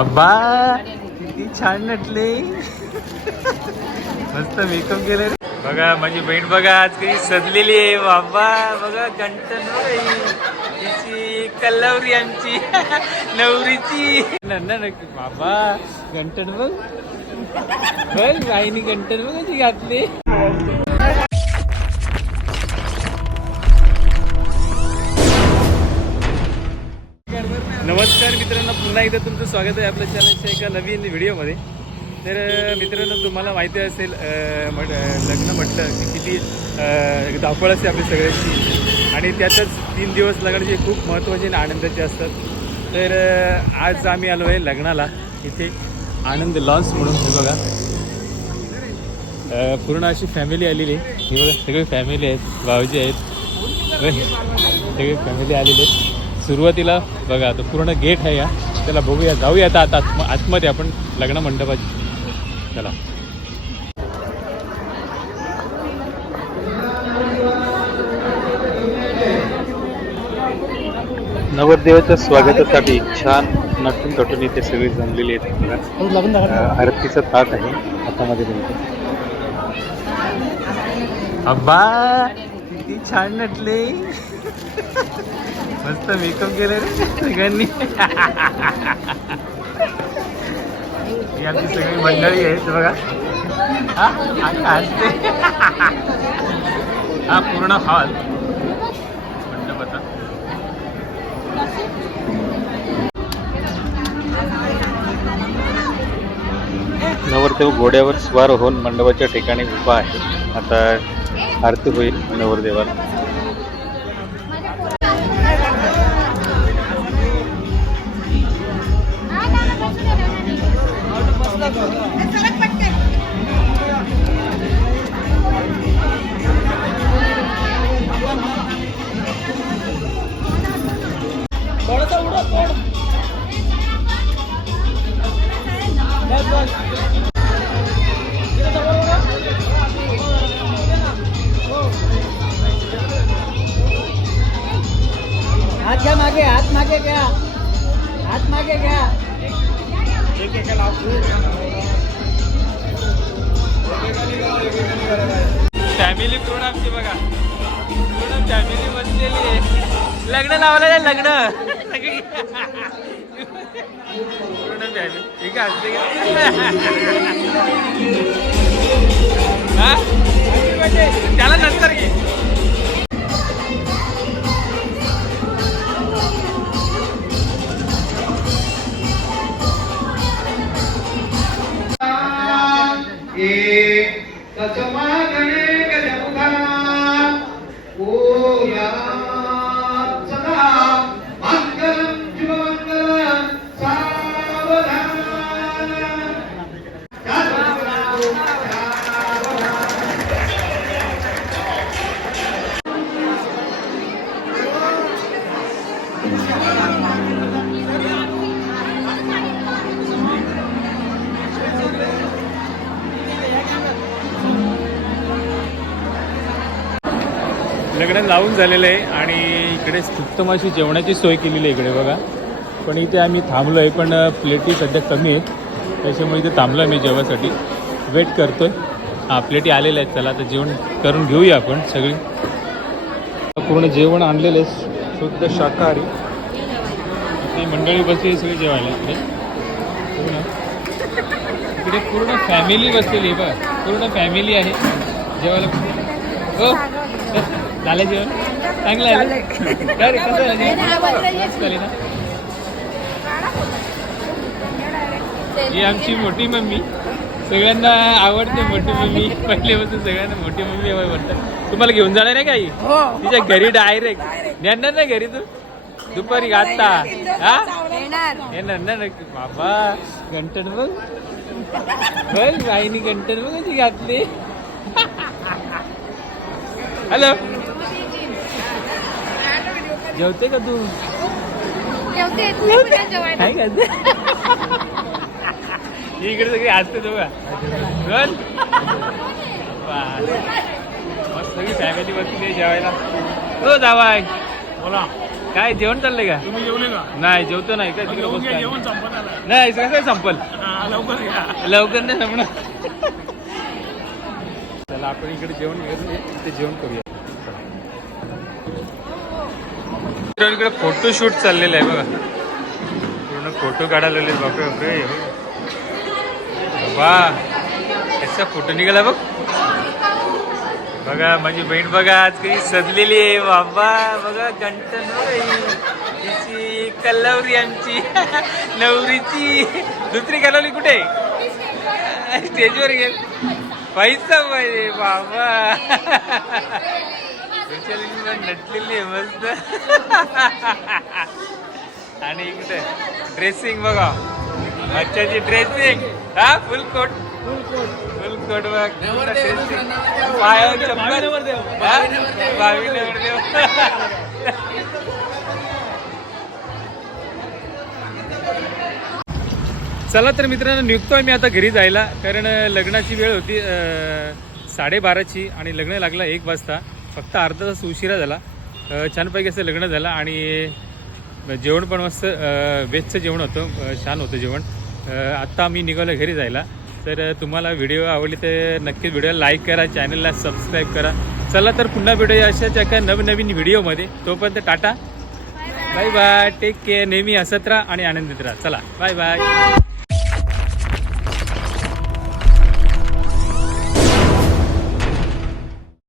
अब्बा किती छान नटले. मस्त मेकअप केलं रे. बघा माझी बहीण बघा आज कधी सजलेली आहे. बाबा बघा गंटन बघा ही. कल्लावरी आमची. नवरीची. ना नक्की बाबा गंटन बघ. बघ आईने गंटन बघ कशी घातली. पुन्हा एकदा तुमचं स्वागत आहे आपल्या चॅनलच्या एका नवीन व्हिडिओमध्ये. तर मित्रांनो तुम्हाला माहिती असेल म्हट- लग्न म्हटलं की किती अं, धावपळ असते आपली सगळ्यांची. आणि त्यातच तीन दिवस लग्नाचे खूप महत्त्वाचे आणि आनंदाचे असतात. तर आज आम्ही आलो आहे लग्नाला. इथे आनंद लॉन्स म्हणून हे बघा. पूर्ण अशी फॅमिली आलेली आहे. ही बघा सगळी फॅमिली आहेत भाऊजी आहेत. सगळी फॅमिली आलेली आहेत. सुरुवातीला बघा आता पूर्ण गेट आहे या त्याला बघूया जाऊया आता आता आत्म आतमध्ये आपण लग्न मंडपाची. चला. नवरदेवाच्या स्वागतासाठी छान नटून तटून इथे सगळी जमलेली आहेत. अं, आरतीचं ताट आहे. हातामध्ये अब्बा! किती छान नटले. मस्त मेकअप केलं रे सगळ्यांनी. ही आमची सगळी मंडळी आहेत बघा. हा हसते. हा पूर्ण हॉल नवरदेव घोड्यावर स्वार होऊन मंडपाच्या ठिकाणी उभा आहे. आता आरती होईल नवरदेवाला मागे हात मागे घ्या. हात मागे घ्या. फॅमिली पूर्ण आमची बघा. पूर्ण फॅमिली बसलेली आहे. लग्न लावलं लग्न. सगळी पूर्ण फॅमिली ठीक आहे हा? त्याला नंतर घे तस्मागणे गजमुखा ओ या लग्न लावून झालेलं आहे आणि इकडे उत्तम अशी जेवणाची सोय केलेली आहे इकडे बघा. पण इथे आम्ही थांबलो आहे पण प्लेटी सध्या कमी आहेत. त्याच्यामुळे इथे थांबलो आहे मी जेवणासाठी वेट करतो आहे हां प्लेटी आलेल्या आहेत. चला आता जेवण करून घेऊया आपण सगळी. पूर्ण जेवण आणलेलं आहे. शुद्ध शाकाहारी. ती मंडळी बसली सगळी जेवायला इकडे. हो इकडे पूर्ण फॅमिली बसलेली आहे बघा. पूर्ण फॅमिली आहे. जेवायला हो झालं जेवण? चांगलं आहे काय रे कसं झालं जेवण? मस्त झाली ना? ही आमची मोठी मम्मी. सगळ्यांना आवडते मोठी मम्मी. पहिल्यापासून सगळ्यांना मोठी मम्मी आवडतात तुम्हाला घेऊन जाणार आहे काही तिच्या घरी डायरेक्ट येणार ना घरी तू? दुपारी घातता हा? येणार. ना नक्की. बाबा घंटन बघ. बघ आईने घंटन बघ कशी घातली. हॅलो. जेवते का तू? काय करते इकडे सगळी असते बघा चल. बस. मस्त सगळी फॅमिली बसली आहे जेवायला. हो जावाय. बोला. काय जेवण चाललंय का? तुम्ही जेवले का? नाही जेवतो नाही. काय तिकडे बसतो नाही कसं संपल? हा, लवकर या. लवकर नाही संपणार. चला आपण इकडे जेवण घेऊन ते जेवण करूया मित्रांनो, इकडे फोटोशूट चाललेलं आहे बघा. पूर्ण फोटो काढायला बापरे बापरे हो. वा कसा फोटो निघाला बघ. बघा माझी बहीण बघा आज कधी सजलेली आहे. बाबा बघा गंटन तिची कल्लावरी आमची. नवरीची. दुसरी कलावली कुठे? स्टेजवर गेल. पैसा पाहिजे बाबा. नटलेली आहे मस्त. आणि इकडे ड्रेसिंग बघा. बच्चाची ड्रेसिंग हा full coat full coat dressing. पायावर चप्पल? बावी नवरदेव. चला तर मित्रांनो निघतोय मी आता घरी जायला. कारण लग्नाची वेळ होती साडेबाराची आणि लग्न लागला एक वाजता. फक्त अर्धा तास उशिरा झाला. छानपैकी असं लग्न झालं आणि जेवण पण मस्त अं, व्हेजचं जेवण होतं. छान होतं जेवण. आत्ता आम्ही निघालो घरी जायला. तर तुम्हाला व्हिडिओ आवडली तर नक्कीच व्हिडिओ लाईक करा चॅनलला सबस्क्राईब करा. चला तर पुन्हा भेटूया अशाच एका नवनवीन व्हिडिओमध्ये. तोपर्यंत tata. Bye bye take care नेहमी हसत राहा आणि आनंदित राहा. चला. Bye bye